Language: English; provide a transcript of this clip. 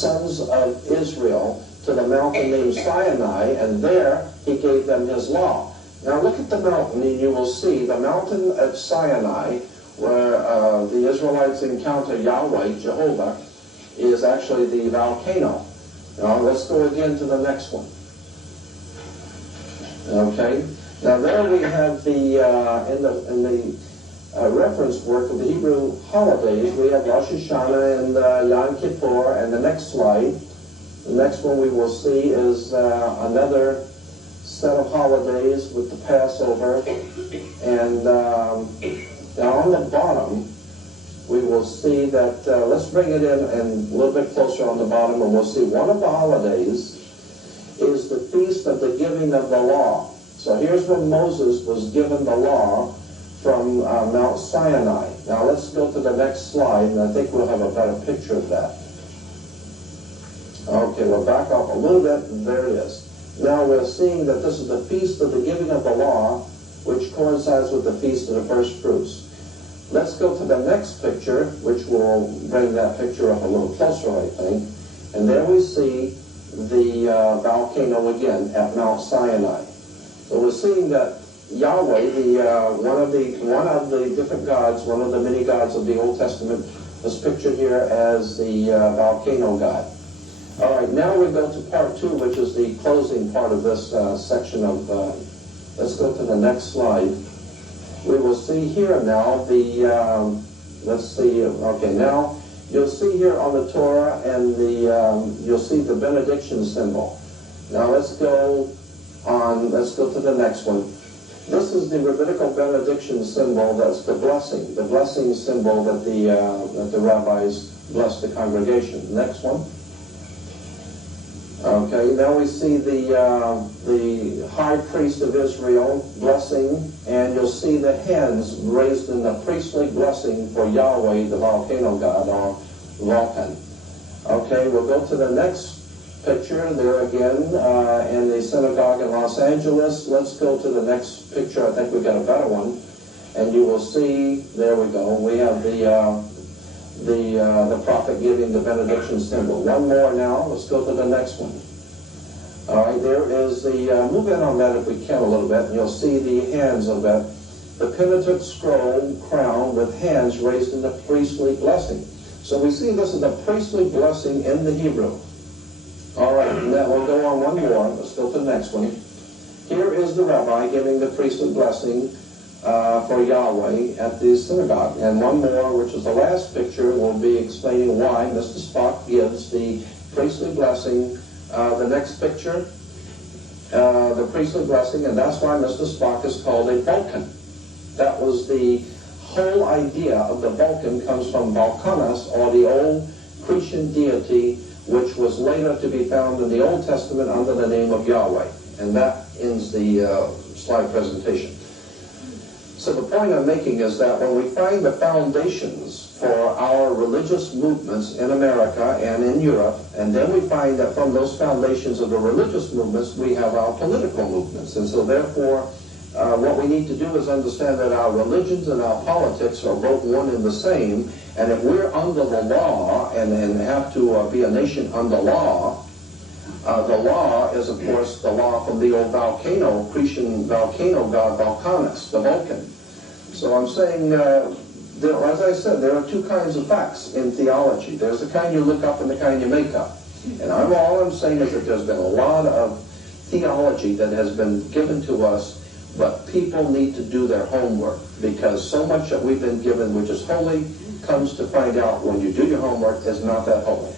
sons of Israel to the mountain named Sinai, and there he gave them his law. Now look at the mountain, and you will see the mountain at Sinai, where the Israelites encounter Yahweh, Jehovah, is actually the volcano. Now let's go again to the next one. Okay. Now there we have the in the reference work of the Hebrew holidays. We have Rosh Hashanah and Yom Kippur, and the next slide. The next one we will see is another set of holidays with the Passover. And now on the bottom, we will see that, let's bring it in and a little bit closer on the bottom, and we'll see one of the holidays is the Feast of the Giving of the Law. So here's when Moses was given the law from Mount Sinai. Now let's go to the next slide, and I think we'll have a better picture of that. Okay, we'll back up a little bit, and there it is. Now we're seeing that this is the Feast of the Giving of the Law, which coincides with the Feast of the First Fruits. Let's go to the next picture, which will bring that picture up a little closer, I think. And there we see the volcano again at Mount Sinai. So we're seeing that Yahweh, one of the different gods, one of the many gods of the Old Testament, is pictured here as the volcano god. All right, now we go to part 2, which is the closing part of this section of, let's go to the next slide. We will see here now the, let's see, okay, now you'll see here on the Torah and you'll see the benediction symbol. Now let's go to the next one. This is the Rabbinical benediction symbol. That's the blessing symbol that the rabbis bless the congregation. Next one. Okay, now we see the high priest of Israel blessing, and you'll see the hands raised in the priestly blessing for Yahweh, the volcano god, or Vulcan. Okay, we'll go to the next picture there again in the synagogue in Los Angeles. Let's go to the next picture. I think we've got a better one. And you will see, there we go, we have the prophet giving the benediction symbol. One more now. Let's go to the next one. All right, there is the, move in on that if we can a little bit, and you'll see the hands of that. The Pentateuch scroll crown with hands raised in the priestly blessing. So we see this is the priestly blessing in the Hebrew. All right, and then we'll go on one more. Let's go to the next one. Here is the rabbi giving the priestly blessing for Yahweh at the synagogue. And one more, which is the last picture, will be explaining why Mr. Spock gives the priestly blessing. The next picture, the priestly blessing, and that's why Mr. Spock is called a Vulcan. That was the whole idea of the Vulcan, comes from Vulcanus, or the old Cretan deity, which was later to be found in the Old Testament under the name of Yahweh. And that ends the slide presentation. So the point I'm making is that when we find the foundations for our religious movements in America and in Europe, and then we find that from those foundations of the religious movements, we have our political movements. And so therefore, what we need to do is understand that our religions and our politics are both one and the same. And if we're under the law and have to be a nation under law, the law is, of course, the law from the old volcano, Cretan volcano god Vulcanus, the Vulcan. So I'm saying, as I said, there are two kinds of facts in theology. There's the kind you look up and the kind you make up. And all I'm saying is that there's been a lot of theology that has been given to us, but people need to do their homework, because so much that we've been given, which is holy, comes to find out when you do your homework is not that holy.